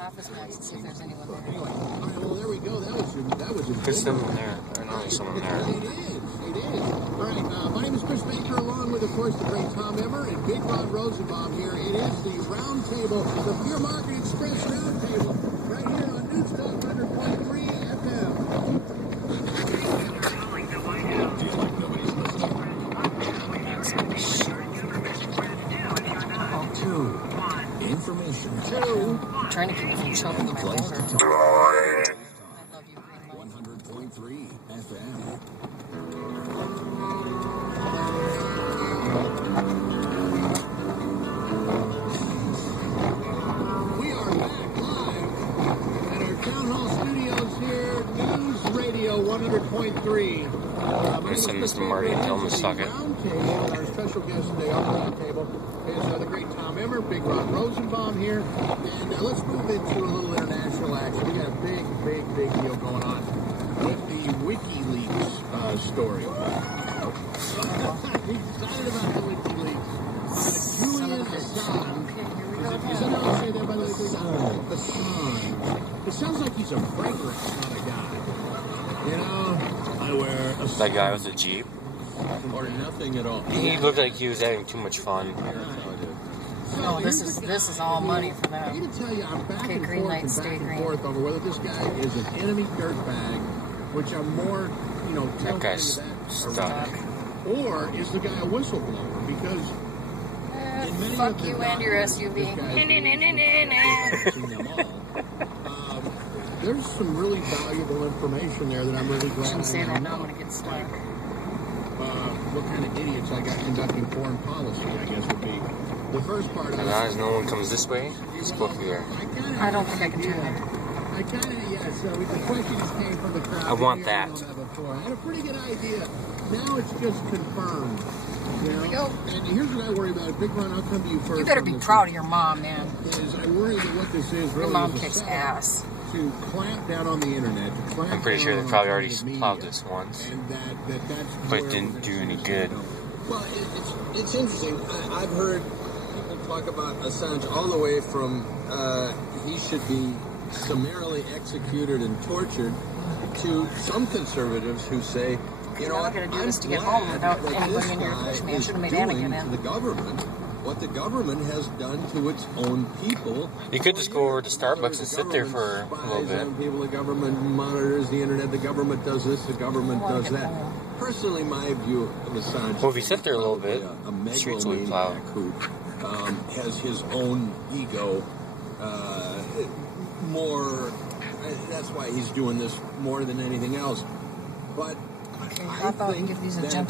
office bags and see if there's anyone there. Anyway, all right, well, there we go. That was There's someone there. I know there's someone there. It is. All right, my name is Chris Baker, along with, of course, the great Tom Emmer and Big Ron Roseville here. It is the Round Table, the Pure Market Express Round Table, right here on Newstalk 100.3 FM. Information. I'm trying to keep from choking my finger. I love you, Green 100.3 FM. We are back live at our Town Hall studios here, News Radio 100.3. I send this to Marty and tell him to suck it. Our special guest today on the round table is the great Tom Emmer, Big Ron Rosenbaum here. And let's move into a little international action. We got a big deal going on with the WikiLeaks story. He's excited about the WikiLeaks. Julian Assange. Is that how I say that, by the way? Assange. It sounds like he's a fragrance kind of guy. You know, I wear a That guy with the Jeep. or nothing at all. He looked like he was having too much fun. No, this is all money for I them. need to tell you, I'm back Okay, and green forth light, and stay back and green. forth over whether this guy is an enemy dirtbag, which I'm more, you know, That tilted guy's to that, stuck. or is the guy a whistleblower? Because in many Fuck of the you and your documents SUV. this guy's seen them all, there's some really valuable information there that I'm really glad Shouldn't say I that know. now, I'm gonna get stuck. What kind of idiots I got conducting foreign policy, I guess, would be the first part of As long as no one comes this way, it's book here. I don't think I can turn it. I kind of, yeah, so the question just came from the crowd. I want Maybe I that. don't have a floor. I had a pretty good idea. Now it's just confirmed. You know? we go. And here's what I worry about. Big Ron, I'll come to you first. You better on be this proud one. of your mom, man. Is I worry that what this is really Your mom is a kicks setup ass. to clamp down on the internet. To clamp I'm pretty down sure they on probably already alternative plowed media. this once. And that's But it where didn't we're do gonna any see good. this go. Well, it's interesting. I've heard people talk about Assange all the way from he should be summarily executed and tortured to some conservatives who say, you know, I'm not gonna do I'm this to get glad home without that anybody this in here to guy push me. I is should have made doing Anakin to in. the government what the government has done to its own people. You could just go over to Starbucks and sit there for a little bit. On people, the government monitors the internet, the government does this, the government does that. Personally, my view of Assange. Well, if you sit there a little bit, a streets will be plowed. megalomaniac who has his own ego more. That's why he's doing this more than anything else. But Okay, I hop out and think give these a that gentle